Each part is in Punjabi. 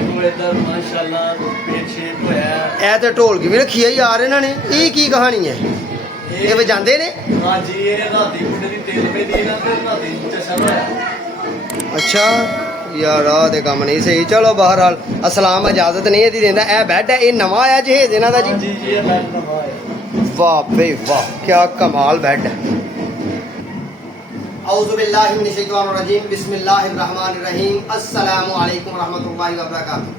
ਵੇਖੋ ਇਧਰ ਮਾਸ਼ਾਅੱਲਾ ਪੇਟ ਸ਼ੇਪ ਹੋਇਆ। ਇਹ ਤੇ ਢੋਲਕੀ ਵੀ ਰੱਖੀ ਆ ਯਾਰ ਇਹਨਾਂ ਨੇ। ਇਹ ਕੀ ਕਹਾਣੀ ਹੈ? ਇਹ ਵਜਾਉਂਦੇ ਨੇ? ਹਾਂਜੀ, ਇਹ ਰਾਤੀ ਮੁੰਡੇ ਦੀ ਤੇਲ ਪੇ ਦੀ ਨਾ ਫਿਰ ਰਾਤੀ ਜਸ਼ਨ ਹੋਇਆ। ਅੱਛਾ ਯਾਰ ਆ ਤੇ ਕੰਮ ਨਹੀਂ ਸਹੀ। ਚਲੋ ਬਹਰਹਾਲ ਅਸਲਾਮ ਇਜਾਜ਼ਤ ਨਹੀਂ ਇਹਦੀ ਦਿੰਦਾ। ਇਹ ਬੈੱਡ ਹੈ, ਇਹ ਨਵਾਂ ਆਇਆ ਜਹੇਜ਼ ਇਹਨਾਂ ਦਾ ਜੀ? ਜੀ ਇਹ ਬੈੱਡ ਨਵਾਂ ਹੈ। वाह बे वाह, क्या कमाल बेड है। औज़ु बिल्लाहि मिनश शैतानिर रजीम, बिस्मिल्लाहिर रहमानिर रहीम, अस्सलामु अलैकुम रहमतुल्लाहि व बरकातहू।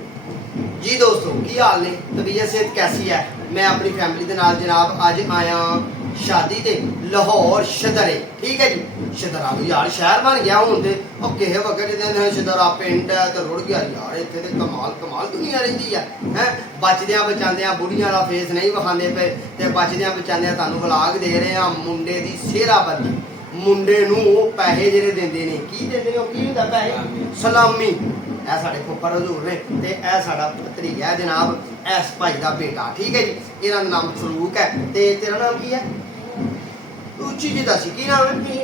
जी दोस्तों की हाल ने, तबीयत सेहत कैसी है? मैं अपनी फैमिली के नाल जनाब अज आया शादी ते लाहौर शदरे। ठीक है जी, शदरा यार शहर बन गया हूँ तो किसी वक्त दिन शदरा पिंड है तो रुड़ गया यार। इतने तो कमाल कमाल दुनिया रही है। बचद्या बचाद्या बुढ़िया का फेस नहीं विखाते पे तो बचद्या बचाद्या तुहानू व्लॉग दे रहे हैं मुंडे की सेहराबंदी। मुंडे नूं पैसे जिहड़े दिंदे ने की दिंदे ने की हुंदा पैसे? सलामी। ਇਹ ਸਾਡੇ ਫੁੱਫੜ ਹਜ਼ੂਰ ਨੇ ਤੇ ਇਹ ਸਾਡਾ ਭਤਰੀਆ ਹੈ ਜਨਾਬ, ਇਸ ਭਾਈ ਦਾ ਬੇਟਾ। ਠੀਕ ਹੈ ਜੀ, ਇਹਨਾਂ ਦਾ ਨਾਮ ਫਰੂਕ ਹੈ ਤੇ ਤੇਰਾ ਨਾਮ ਕੀ ਹੈ? ਉੱਚੀ ਜੀ ਦੱਸੀ ਕੀ ਨਾਮ ਹੈ?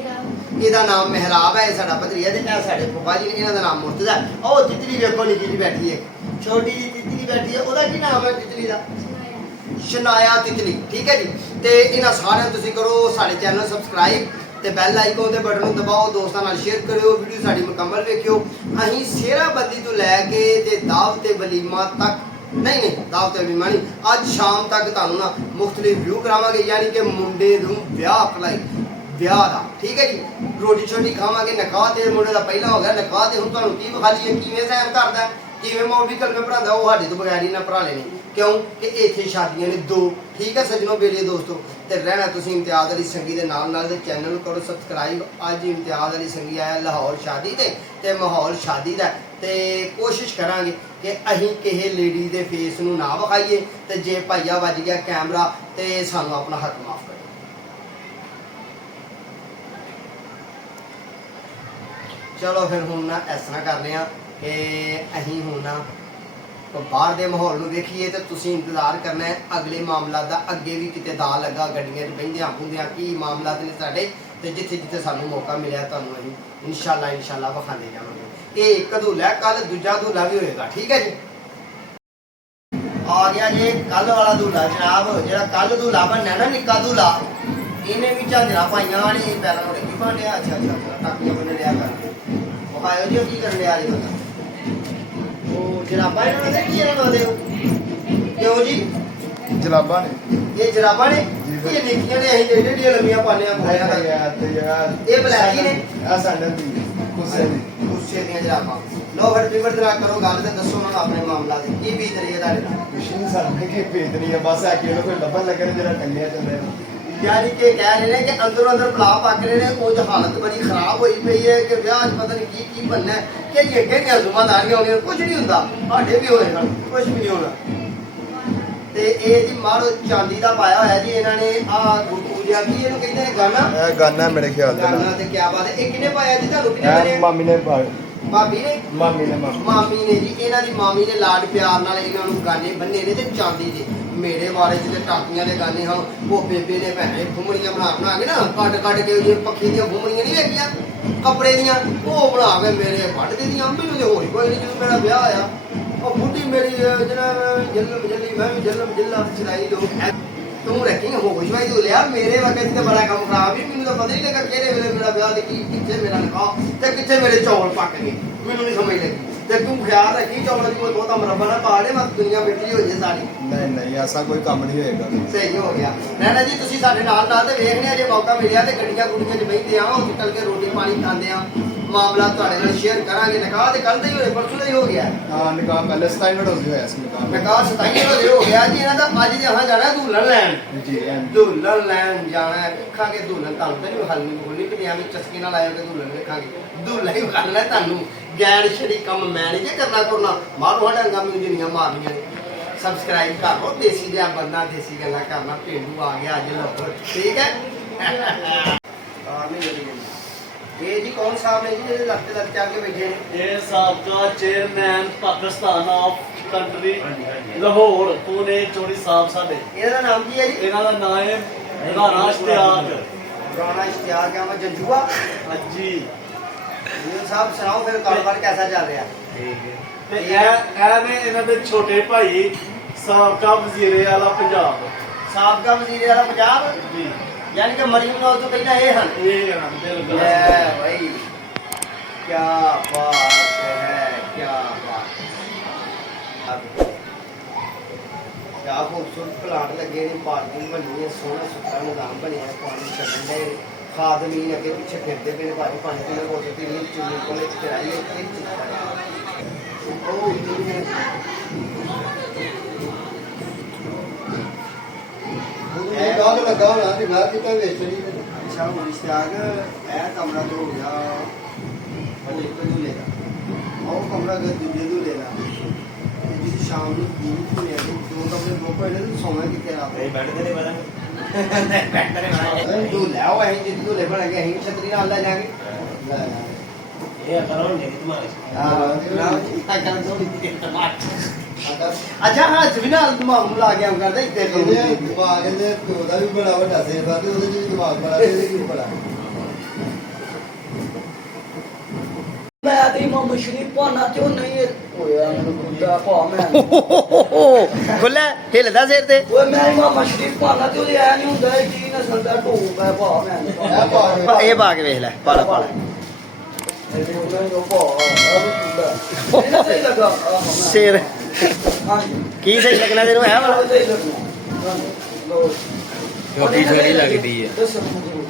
ਇਹਦਾ ਨਾਮ ਮਹਿਰਾਬ ਹੈ। ਇਹ ਸਾਡਾ ਭਤਰੀਆ ਤੇ ਇਹ ਸਾਡੇ ਫੁੱਫਾ ਜੀ ਨੇ, ਇਹਨਾਂ ਦਾ ਨਾਮ ਮੁਰਤਜ਼ਾ। ਉਹ ਤਿਤਲੀ ਵੇਖੋ ਨਿੱਕੀ ਜੀ ਬੈਠੀ ਹੈ, ਛੋਟੀ ਜੀ ਤਿਤਲੀ ਬੈਠੀ ਹੈ। ਉਹਦਾ ਕੀ ਨਾਮ ਹੈ ਤਿਤਲੀ ਦਾ? ਸ਼ਨਾਇਆ ਤਿਤਲੀ। ਠੀਕ ਹੈ ਜੀ, ਤੇ ਇਹਨਾਂ ਸਾਰਿਆਂ ਤੁਸੀਂ ਕਰੋ ਸਾਡੇ ਚੈਨਲ ਨੂੰ ਸਬਸਕ੍ਰਾਈਬ ਤੇ ਬੈਲ ਆਈਕਨ ਤੇ ਬਟਨ ਨੂੰ ਦਬਾਓ, ਦੋਸਤਾਂ ਨਾਲ ਸ਼ੇਅਰ ਕਰਿਓ, ਵੀਡੀਓ ਸਾਡੀ ਮੁਕੰਮਲ ਵੇਖਿਓ। ਅਸੀਂ ਸੇਹਰਾਬੰਦੀ ਤੋਂ ਲੈ ਕੇ ਤੇ ਦਾਵਤ ਵਲੀਮਾ ਤੱਕ ਨਹੀਂ ਦਾਵਤ ਵਲੀਮਾ ਨਹੀਂ, ਅੱਜ ਸ਼ਾਮ ਤੱਕ ਤੁਹਾਨੂੰ ਨਾ ਮੁਖਤਲਿਫ ਵਿਊ ਕਰਾਵਾਂਗੇ। ਯਾਨੀ ਕਿ ਮੁੰਡੇ ਨੂੰ ਵਿਆਹ ਅਪਲਾਈ ਵਿਆਹ ਦਾ। ਠੀਕ ਹੈ ਜੀ, ਰੋਟੀ ਛੋਟੀ ਖਾਵਾਂਗੇ। ਨਿਕਾਹ ਤੇ ਮੁੰਡੇ ਦਾ ਪਹਿਲਾਂ ਹੋ ਗਿਆ, ਨਿਕਾਹ ਤੇ ਹੁਣ ਤੁਹਾਨੂੰ ਕੀ ਵਿਖਾ ਲਈਏ, ਕਿਵੇਂ ਸੈਰ ਕਰਦਾ, ਕਿਵੇਂ ਮੌਲਵੀ ਕਲਮੇ ਪੜਾਉਂਦਾ, ਉਹ ਸਾਡੇ ਤੋਂ ਬਗੈਰ ਹੀ ਨਾ ਪੜਾ ਲੈਣੇ। ਕਿਉਂ ਕਿ ਇੱਥੇ ਸ਼ਾਦੀਆਂ ਨੇ ਦੋ। ਠੀਕ ਹੈ ਸੱਜਣੋ ਬੇਲੀਏ ਦੋਸਤੋ, ਤੇ ਰਹਿਣਾ ਤੁਸੀਂ ਇਮਤਿਆਜ਼ ਅਲੀ ਸੰਗੀ ਦੇ ਨਾਲ ਤੇ ਚੈਨਲ ਨੂੰ ਕਰੋ ਸਬਸਕ੍ਰਾਈਬ। ਅੱਜ ਇਮਤਿਆਜ਼ ਅਲੀ ਸੰਗੀ ਆਇਆ ਲਾਹੌਰ ਸ਼ਾਦੀ ਤੇ ਮਾਹੌਲ ਸ਼ਾਦੀ ਦਾ, ਤੇ ਕੋਸ਼ਿਸ਼ ਕਰਾਂਗੇ ਕਿ ਅਸੀਂ ਕਿਸੇ ਲੇਡੀ ਦੇ ਫੇਸ ਨੂੰ ਨਾ ਵਿਖਾਈਏ ਤੇ ਜੇ ਭਾਈਆ ਵੱਜ ਗਿਆ ਕੈਮਰਾ ਤੇ ਸਾਨੂੰ ਆਪਣਾ ਹੱਕ ਮਾਫ ਕਰੋ। ਚਲੋ ਫਿਰ ਹੁਣ ਨਾ ਇਸ ਤਰ੍ਹਾਂ ਕਰਨੇ ਆ ਕਿ ਅਸੀਂ ਹੁਣ ਨਾ ਬਾਹਰ ਦੇ ਮਾਹੌਲ ਨੂੰ ਵੇਖੀਏ ਤੇ ਤੁਸੀਂ ਇੰਤਜ਼ਾਰ ਕਰਨਾ ਹੈ ਅਗਲੇ ਮਾਮਲਾ ਦਾ। ਅੱਗੇ ਵੀ ਕਿਤੇ ਦਾ ਲੱਗਾ ਗੱਡੀਆਂ 'ਚ ਬਹਿੰਦਿਆਂ ਹੁੰਦਿਆਂ ਕੀ ਮਾਮਲਾਤ ਨੇ ਸਾਡੇ, ਤੇ ਜਿੱਥੇ ਜਿੱਥੇ ਸਾਨੂੰ ਮੌਕਾ ਮਿਲਿਆ ਤੁਹਾਨੂੰ ਅਸੀਂ ਇਨਸ਼ਾਅੱਲਾ ਵਿਖਾਉਂਦੇ ਜਾਵਾਂਗੇ। ਇਹ ਇੱਕ ਧੂਲਾ, ਕੱਲ ਦੂਜਾ ਧੂਲਾ ਵੀ ਹੋਏਗਾ। ਠੀਕ ਹੈ ਜੀ, ਆ ਗਿਆ ਜੇ ਕੱਲ ਵਾਲਾ ਧੂਲਾ ਜਨਾਬ। ਜਿਹੜਾ ਕੱਲ ਧੂਲਾ ਬਣਨਾ ਨਾ ਨਿੱਕਾ ਧੂਲਾ, ਇਹਨੇ ਵੀ ਝਾਂਜਰਾਂ ਪਾਈਆਂ ਨੇ ਪੈਰਾਂ ਨੂੰ ਕੀ ਬਣਿਆ। ਅੱਛਾ ਟਾਕੀਆਂ ਬੰਨ ਲਿਆ ਕਰ ਵਿਖਾਇਓ ਜੀ ਕੀ ਕਰਨ ਲਿਆ ਜੀ ਬੰਦਾ। ਉਹ ਜਰਾਬਾਂ ਇਹਨਾਂ ਨੇ ਕੀ ਇਹਨਾਂ ਦੇ ਕਿਉਂ ਜੀ? ਜਰਾਬਾਂ ਨੇ, ਇਹ ਜਰਾਬਾਂ ਨੇ, ਇਹ ਨਿੱਕੀਆਂ ਨੇ, ਅਸੀਂ ਏਡੇ ਏਡੀਆਂ ਲੰਮੀਆਂ ਪਾਉਂਦੇ ਆ ਬੋਲਿਆ ਤੱਕ। ਇਹ ਬਲੈਕੀ ਨੇ, ਆ ਸਾਡੇ ਦੀ ਗੁੱਸੇ ਦੀਆਂ ਜਰਾਬਾਂ। ਲੋ ਫਿਰ ਫਿਕਰ ਜਰਾ ਕਰੋ ਗੱਲ ਤੇ ਦੱਸੋ ਉਹਨਾਂ ਨੂੰ ਆਪਣੇ ਮਾਮਲਾ ਦੀ ਕੀ ਬੀਤ ਰਹੀ ਹੈ ਤੁਹਾਡੇ ਨਾਲ? ਮਸ਼ੀਨ ਸਾਡੇ ਕੀ ਭੇਜਣੀ ਆ, ਬਸ ਆ ਕੇ ਕੋਈ ਲੱਭਣ ਲੱਗੇ ਨੇ ਜਿਹੜਾ ਟੰਗਿਆ ਚੱਲਦਾ। ਯਾਨੀ ਕਿ ਕਹਿ ਰਹੇ ਨੇ ਕਿ ਅੰਦਰੋਂ ਅੰਦਰ ਪਲਾ ਪੱਕ ਰਹੇ ਨੇ। ਉਹ ਹਾਲਤ ਬੜੀ ਖਰਾਬ ਹੋਈ ਪਈ ਹੈ ਕਿ ਵਿਆਹ 'ਚ ਪਤਾ ਨਹੀਂ ਕੀ ਬਣਨਾ ਕਿ ਅੱਗੇ ਦੀਆਂ ਜ਼ਿੰਮੇਵਾਰੀਆਂ ਹੋਣੀਆਂ। ਕੁਝ ਨਹੀਂ ਹੁੰਦਾ, ਸਾਡੇ ਵੀ ਹੋਏਗਾ, ਕੁਝ ਵੀ ਨਹੀਂ ਹੋਣਾ। ਤੇ ਇਹ ਜੀ ਮਾਰੋ ਚਾਂਦੀ ਦਾ ਪਾਇਆ ਹੋਇਆ ਜੀ ਇਹਨਾਂ ਨੇ। ਆਹ ਗੁੱਟੂਜਾ ਕੀ ਇਹਨੂੰ ਕਹਿੰਦੇ ਨੇ, ਗਾਨਾ? ਇਹ ਗਾਨਾ ਮੇਰੇ ਖਿਆਲ ਦੇ ਗਾਨਾ। ਤੇ ਕੀ ਬਾਤ ਹੈ, ਇਹ ਕਿਹਨੇ ਪਾਇਆ ਜੀ? ਤੁਹਾਨੂੰ ਕਿਹਨੇ ਬਣਿਆ? ਮਾਮੀ ਨੇ ਭਾਬੀ ਨੇ? ਮਾਮੀ ਨੇ ਜੀ। ਇਹਨਾਂ ਦੀ ਮਾਮੀ ਨੇ ਲਾਡ ਪਿਆਰ ਨਾਲ ਇਹਨਾਂ ਨੂੰ ਗਾਨੇ ਬੰਨੇ ਨੇ ਤੇ ਚਾਂਦੀ ਦੇ ਮੇਰੇ ਵਾਲੇ ਚ ਤੇ ਟਾਕੀਆਂ ਦੇ ਗਾਨੇ ਹਨ। ਉਹ ਬੇਬੇ ਨੇ ਭੈਣੇ ਘੁੰਮਣੀਆਂ ਬਣਾ ਕੇ ਨਾ ਕੱਢ ਕੇ ਉਹ ਪੱਖੀ ਦੀਆਂ ਘੁੰਮਣੀਆਂ ਨਹੀਂ ਵੇਖੀਆਂ ਕੱਪੜੇ ਦੀਆਂ, ਉਹ ਬਣਾ ਕੇ ਮੇਰੇ ਵੱਢ ਦਿੱਤੀਆਂ। ਮੈਨੂੰ ਤੇ ਹੋਰ ਕੋਈ ਨਹੀਂ। ਜਦੋਂ ਮੇਰਾ ਵਿਆਹ ਆਇਆ ਉਹ ਬੁੱਢੀ ਮੇਰੀ ਜਿਹੜਾ ਜੱਲਮ ਜੱਲੀ ਮੈਂ ਵੀ ਜੱਲਮ ਜੱਲਾ ਚਲਾਈ ਲੋਕ ਤੂੰ ਰੱਖੀ ਹੋਸ਼ ਵਾਈ ਤੂੰ ਲਿਆ। ਮੇਰੇ ਵਕਤ ਤੇ ਬੜਾ ਕੰਮ ਖਰਾਬ ਹੀ, ਮੈਨੂੰ ਤਾਂ ਪਤਾ ਹੀ ਲੱਗਾ ਕਿਹੜੇ ਵੇਲੇ ਮੇਰਾ ਵਿਆਹ ਤੇ ਕਿੱਥੇ ਮੇਰਾ ਨਿਕਾਹ ਤੇ ਕਿੱਥੇ ਮੇਰੇ ਚੌਲ ਪੱਕ ਗਏ, ਮੈਨੂੰ ਨਹੀਂ ਸਮਝ ਲੱਗੀ। ਤੇ ਤੂੰ ਖਿਆਲ ਰੱਖੀ ਚੌਲਾਂ ਦੀ ਕੋਈ ਬਹੁਤਾ ਮਰੱਬਾ ਨਾ ਪਾ ਦੇ, ਮਤ ਦੁਨੀਆ ਬਿਖਰੀ ਹੋ ਜੇ ਸਾਰੀ। ਨਹੀਂ ਐਸਾ ਕੋਈ ਕੰਮ ਨਹੀਂ ਹੋਏਗਾ। ਸਹੀ ਹੋ ਗਿਆ। ਰਹਿਣਾ ਜੀ ਤੁਸੀਂ ਸਾਡੇ ਨਾਲ ਤੇ ਵੇਖਣੇ ਆ, ਜੇ ਮੌਕਾ ਮਿਲਿਆ ਤੇ ਗੱਡੀਆਂ ਗੁੱਡੀਆਂ 'ਚ ਬਹਿੰਦੇ ਆ, ਉੱਥੇ ਚੱਲ ਕੇ ਰੋਟੀ ਪਾਣੀ ਖਾਂਦੇ ਆ, ਮਾਮਲਾ ਤੁਹਾਡੇ ਨਾਲ ਸ਼ੇਅਰ ਕਰਾਂਗੇ। ਨਿਕਾਹ ਤੇ ਕੱਲ ਦਾ ਹੀ ਹੋਏ, ਪਰਸੋਂ ਦਾ ਹੀ ਹੋ ਗਿਆ। ਹਾਂ ਨਿਕਾਹ ਪਹਿਲੇ 27 ਮਿੰਟ ਹੋਇਆ ਸੀ। ਨਿਕਾਹ 27 ਵਜੇ ਹੋ ਗਿਆ ਜੀ। ਇਹਨਾਂ ਦਾ ਅੱਜ ਜਹਾਂ ਜਾਣਾ ਦੁਲਹਨ ਲੈਣ। ਜੀ ਦੁਲਹਨ ਲੈਣ ਜਾਣਾ ਹੈ। ਵੇਖਾਂਗੇ ਦੁਲਹਨ ਤੁਹਾਨੂੰ ਤਾਂ ਨਹੀਂ ਹੱਲ ਨਹੀਂ ਬੋਲਣੀ ਕਿ ਐਵੇਂ ਚਸਕੇ ਨਾਲ ਆਇਆ ਕਿ ਦੁਲਹਨ ਵੇਖਾਂਗੇ। ਦੁਲਹਨ ਹੀ ਕਰਨਾ ਤੁਹਾਨੂੰ, ਗੈਰ ਸ਼ਰੀ ਕੰਮ ਮੈਂ ਨਹੀਂ ਜੇ ਕਰਨਾ ਮਾਰੋ ਹਟਾਂਗਾ ਮੈਨੂੰ ਜਿੰਨੀਆਂ ਮਾਰਨੀਆਂ ਨੇ। ਸਬਸਕ੍ਰਾਈਬ ਕਰ ਲਓ। ਦੇਸੀ ਜਿਹਾ ਬੰਦਾ ਦੇਸੀ ਗੱਲਾਂ ਕਰਨਾ। ਪੇਂਡੂ ਆ ਗਿਆ ਅੱਜ ਲਾਹੌਰ। ਠੀਕ ਹੈ। ਇਹ ਜੀ ਕੌਣ ਸਾਹਿਬ ਨੇ ਜੀ ਜਿਹੜੇ ਲੱਤੇ ਚੱਲ ਕੇ ਬੈਠੇ ਨੇ? ਇਹ ਸਾਬਕਾ chairman Pakistan of country Lahore Pune ਚੋਰੀ ਸਾਹਿਬ ਸਾਡੇ। ਇਹਨਾਂ ਦਾ ਨਾਮ ਕੀ ਹੈ ਜੀ? ਇਹਨਾਂ ਦਾ ਨਾਮ ਹੈ ਰਾਣਾ ਇਸ਼ਤਿਆਕ। ਰਾਣਾ ਇਸ਼ਤਿਆਕ ਹੈ। ਮੈਂ ਜੰਜੂਆ। ਹਾਂਜੀ साहब सुनाओ फिर कारोबार कैसा चल रहा है? ठीक है। ਤੇ ਇਹ ਨੇ ਇਹਨਾਂ ਦੇ ਛੋਟੇ ਭਾਈ ਸਾਬਕਾ ਵਜ਼ੀਰੇ ਵਾਲਾ ਪੰਜਾਬ। ਸਾਬਕਾ ਵਜ਼ੀਰ ਵਾਲਾ ਪੰਜਾਬ, ਜੀ ਯਾਨੀ ਕਿ ਮਰੀਮ ਨਵਾਜ਼ ਤੋਂ ਪਹਿਲਾਂ ਇਹ ਹਨ। ਇਹ ਹਨ ਬਿਲਕੁਲ। ਲੈ ਭਾਈ ਕੀ ਬਾਤ ਹੈ, ਕੀ ਬਾਤ। क्या खूबसूरत प्लांट लगे ने, पार्किंग बनी है, सोहना सुथरा निजाम बनया, पानी छड्डन दे, खाद मीन अगे पिछे फिरते पे भाई, पानी पीने बोतल पीनी, चुनी कोले चराई लगा होना दिखा कितना वेस्ट नहीं। अच्छा हूँ इश्तियाक ए कमरा तो हो गया एक दूल्हे का, और कमरा दूजे दूल्हे का, जिस शाम ਨੂੰ ਦੋ ਕਮਰੇ ਬੁੱਕ ਹੋਏ ਨੇ, ਸੌਣਾ ਕਿੱਥੇ ਰਾਤ ਨੂੰ? ਬੈਠ ਤੇ ਨਹੀਂ ਬਣਾ ਬੈਠ ਤੇ ਨਹੀਂ दूल्हा ਉਹ ਅਸੀਂ ਜਿੱਦ दूल्हे ਬਣ ਗਏ, ਅਸੀਂ ਛਤਰੀ ਨਾਲ ਲੈ ਜਾਾਂਗੇ। ਇਹ ਕਰੋ ਨਹੀਂ ਤੁਹਾਡੇ ਅੱਛਾ ਹਾਂ ਵੀ ਨਾਲ ਦਿਮਾਗ ਨੂੰ ਲਾ ਕੇ ਆਉਂ ਕਰਦਾ ਇੱਥੇ ਇਹਦੇ ਦਿਮਾਗ ਇਹਦੇ ਪਿਓ ਦਾ ਵੀ ਬੜਾ ਵੱਡਾ ਸੇਵਾ ਤੇ ਉਹਦੇ ਚ ਵੀ ਦਿਮਾਗ ਬੜਾ ਇਹਦੇ ਕੀ ਬੜਾ। ਮੈਂ ਤੇ ਇਮਾਮ ਸ਼ਰੀਫ ਪਾਣਾ ਤੇ ਉਹ ਨਹੀਂ ਹੋਇਆ ਮੈਨੂੰ ਗੁੱਡਾ ਭਾ ਮੈਂ ਖੁੱਲਾ ਹਿੱਲਦਾ ਸਿਰ ਤੇ। ਓਏ ਮੈਂ ਇਮਾਮ ਸ਼ਰੀਫ ਪਾਣਾ ਤੇ ਉਹਦੇ ਐ ਨਹੀਂ ਹੁੰਦਾ ਕੀ ਨਾ ਸੰਦਾ ਢੋਲ ਮੈਂ ਭਾ ਮੈਂ ਇਹ ਪਾ ਇਹ ਪਾ ਕੇ ਵੇਖ ਲੈ, ਪਾਲਾ ਪਾਲਾ ਇਹ ਉਹਨਾਂ ਨੂੰ ਭਾ ਆ ਗੁੱਡਾ ਇਹਨਾਂ ਤੇ ਲੱਗਾ ਸਿਰ ਹਾਂ ਕੀ ਸਹੀ ਲੱਗਣਾ ਤੈਨੂੰ ਹੈ ਵਾਲਾ? ਸਹੀ ਲੱਗਣਾ ਲੋ ਛੋਟੀ ਛੋਟੀ ਲੱਗਦੀ ਹੈ। ਦੱਸੋ ਮੈਨੂੰ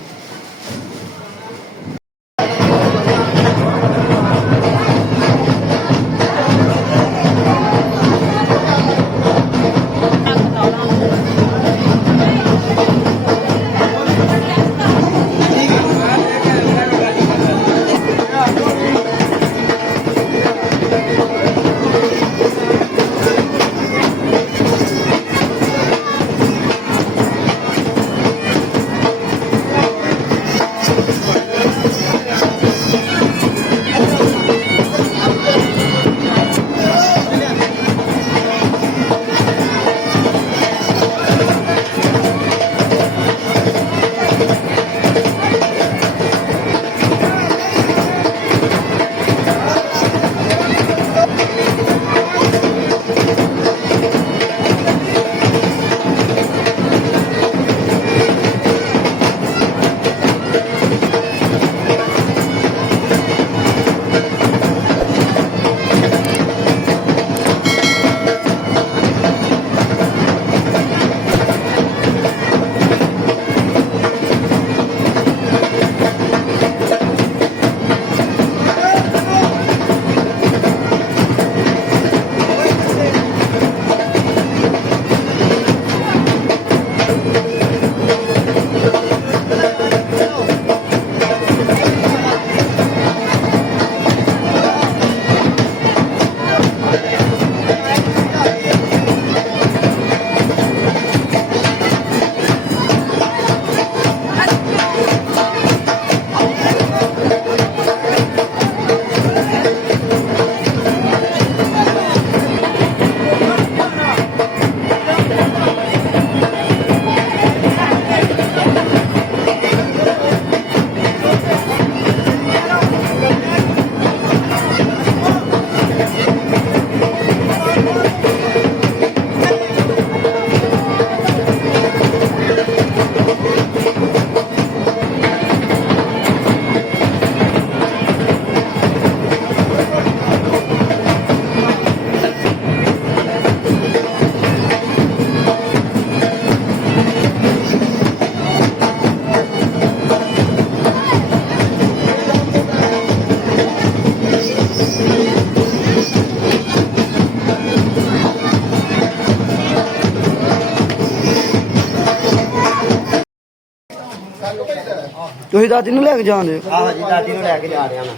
ਤੁਸੀਂ ਦਾਦੀ ਨੂੰ ਲੈ ਕੇ ਜਾਂਦੇ ਹੋ? ਆਹੋ ਜੀ, ਦਾਦੀ ਨੂੰ ਲੈ ਕੇ ਜਾ ਰਿਹਾ ਮੈਂ।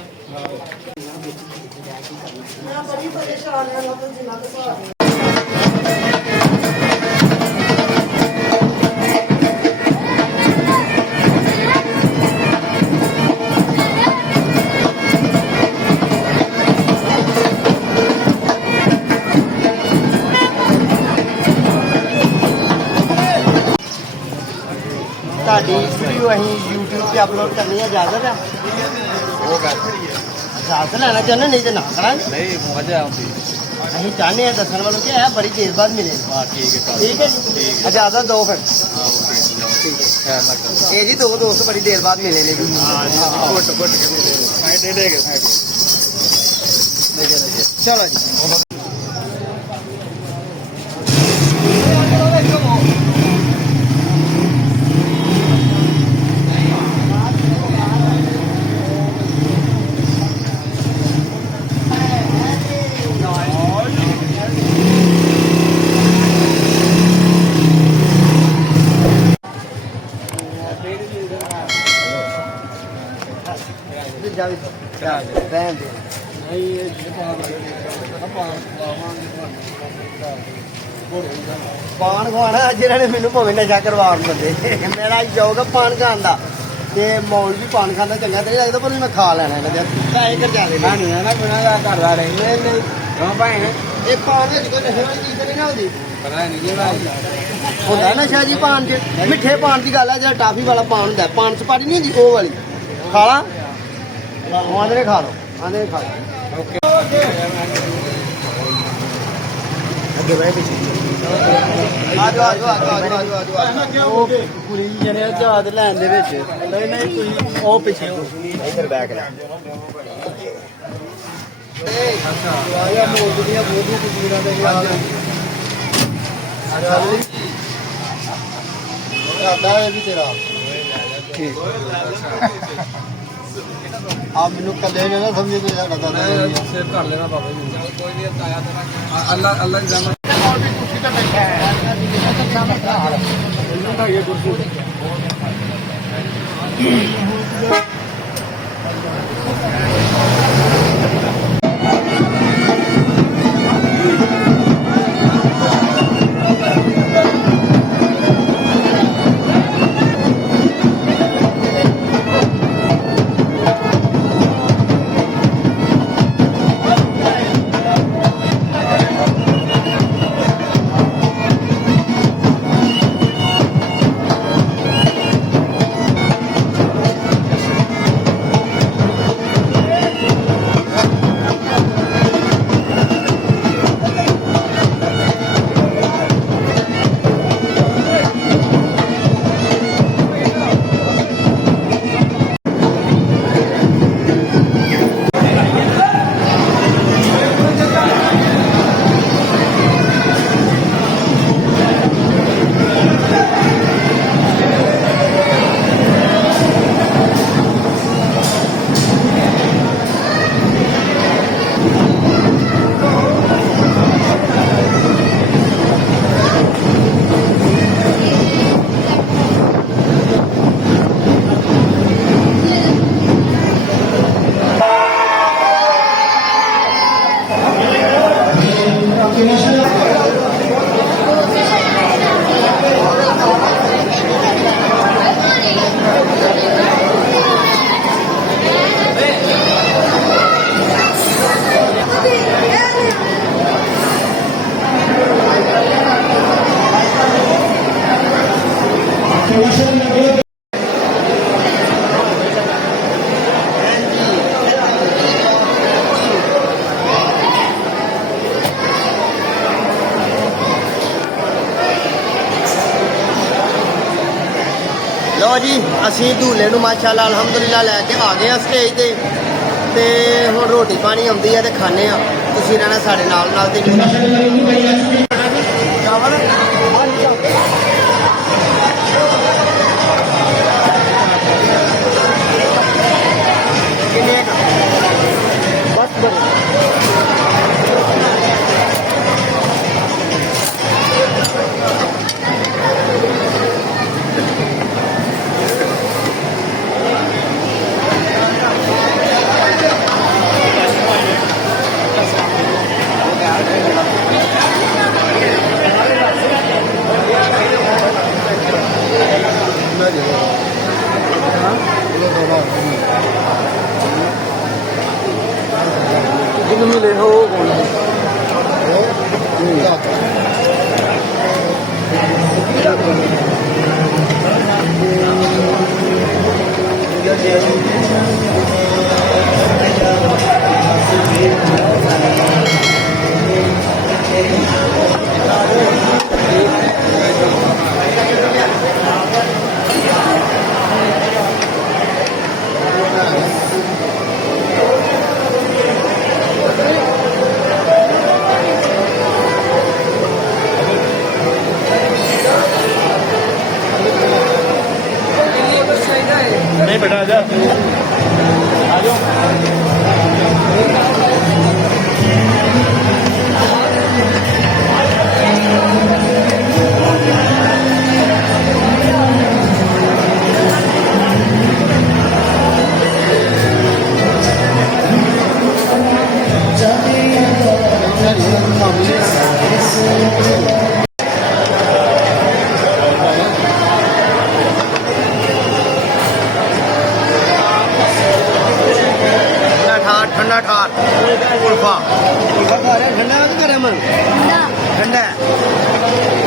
ਤੁਹਾਡੀ ਵੀਡੀਓ ਅਸੀਂ YouTube ਤੇ ਅਪਲੋਡ ਕਰਨੀ ਹੈ, ਇਜਾਜ਼ਤ ਹੈ? ਉਹ ਗੱਲ ਇਜਾਜ਼ਤ ਲੈਣਾ ਚਾਹੁੰਦੇ, ਨਹੀਂ ਤੇ ਨਾ ਕਰਾਂਗੇ। ਨਹੀਂ ਮਜ਼ਾ ਆਉਂਦੀ ਅਸੀਂ ਚਾਹੁੰਦੇ ਹਾਂ ਦੱਸਣ ਵਾਲੋਂ ਕਿ ਇਹ ਬੜੀ ਦੇਰ ਬਾਅਦ ਮਿਲੇ ਹਾਂ ਠੀਕ ਹੈ ਠੀਕ ਹੈ ਜੀ ਇਜਾਜ਼ਤ ਦਿਓ ਫਿਰ ਖੈਰ ਨਾ ਕਰੋ ਇਹ ਜੀ ਦੋ ਦੋਸਤ ਬੜੀ ਦੇਰ ਬਾਅਦ ਮਿਲੇ ਨੇ ਜੀ ਘੁੱਟ ਘੁੱਟ ਕੇ ਮਿਲੇ ਸਾਈਡ ਦੇ ਕੇ ਚਲੋ ਜੀ ਜਾਵੀ ਰਹਿਣ ਦੇ ਪਾਨ ਖਵਾਣਾ ਜਿਹਨਾਂ ਨੇ ਮੈਨੂੰ ਭਾਵੇਂ ਨਸ਼ਾ ਕਰਵਾਉਣ ਦਿੰਦੇ ਮੇਰਾ ਸ਼ੌਕ ਆ ਪਾਨ ਖਾਣ ਦਾ ਤੇ ਮੌਲ ਵੀ ਪਾਨ ਖਾਂਦਾ ਚੰਗਾ ਤੇ ਨਹੀਂ ਲੱਗਦਾ ਪਰ ਮੈਂ ਖਾ ਲੈਣਾ ਇਹਨਾਂ ਦੇ ਪੈਸੇ ਖਰਚਾ ਦੇ ਨਹੀਂ ਹੈ ਨਾ ਬਿਨਾਂ ਦਾ ਘਰ ਦਾ ਰਹੇ ਨਹੀਂ ਨਹੀਂ ਕਿਉਂ ਭਾਈ ਇਹ ਪਾਨ ਵਿੱਚ ਕੋਈ ਨਸ਼ੇ ਵਾਲੀ ਚੀਜ਼ ਤਾਂ ਨਹੀਂ ਨਾ ਹੁੰਦੀ ਪਤਾ ਨਹੀਂ ਜੀ ਭਾਈ ਹੁੰਦਾ ਨਸ਼ਾ ਜੀ ਪਾਨ ਚ ਮਿੱਠੇ ਪਾਨ ਦੀ ਗੱਲ ਹੈ ਜਿਹੜਾ ਟਾਫੀ ਵਾਲਾ ਪਾਨ ਹੁੰਦਾ ਪਾਨ ਸਪਾਰੀ ਨਹੀਂ ਹੁੰਦੀ ਉਹ ਵਾਲੀ ਖਾ ਲਾ ਆਂਦੇ ਨੇ ਖਾ ਲਓ ਆਂਦੇ ਨੇ ਖਾ ਲਓ ਅੱਗੇ ਬਹਿ ਪਿੱਛੇ ਆ ਜਾਓ ਆ ਜਾਓ ਆ ਜਾਓ ਆ ਜਾਓ ਆ ਜਾਓ ਉਹ ਕੁੜੀ ਜਣੇ ਜਹਾਜ਼ ਲੈਣ ਦੇ ਵਿੱਚ ਨਹੀਂ ਨਹੀਂ ਤੁਸੀਂ ਉਹ ਪਿੱਛੇ ਇੱਧਰ ਬੈਕ ਲੈ ਆਇਆ ਮੋਦ ਦੀਆਂ ਬੋਧੂ ਕੁੜੀਆਂ ਦੇ ਆ ਜਾ ਆਦਾ ਇਹ ਵੀ ਤੇਰਾ ਠੀਕ ਆ ਮੈਨੂੰ ਕੱਲੇ ਨੇ ਨਾ ਸਮਝੇ ਕਿ ਸਾਡਾ ਦਾਦਾ ਸਿਰ ਕਰ ਲੈਣਾ ਬਾਬਾ ਜੀ ਕੋਈ ਨਹੀਂ ਆਇਆ ਤੇਰਾ ਅੱਲਾ ਅੱਲਾ ਜਾਨ ਕੁਰਸੀ ਤੇ ਬੈਠਾ ਹੈ ਅੱਛਾ ਬੈਠਾ ਹਾਲ ਇਹਨਾਂ ਦਾ ਇਹ ਕੁਰਸੀ ਲਓ ਜੀ ਅਸੀਂ ਢੂਲੇ ਨੂੰ ਮਾਸ਼ਾਅੱਲਾ ਅਲਹਮਦੁਲਿਲਾ ਲੈ ਕੇ ਆ ਗਏ ਆ ਸਟੇਜ ਤੇ ਹੁਣ ਰੋਟੀ ਪਾਣੀ ਆਉਂਦੀ ਹੈ ਤੇ ਖਾਣੇ ਆ ਤੁਸੀਂ ਰਹਿਣਾ ਸਾਡੇ ਨਾਲ ਨਾਲ ਤੇ ਚਾਵਲ ਕਿੰਨੇ ਬਸ ਬਸ ਜਿਹਨੂੰ ਮਿਲੇ ਹੋ ਕੌਣ ਹੈ ਠੰਡਾ ਹੈ।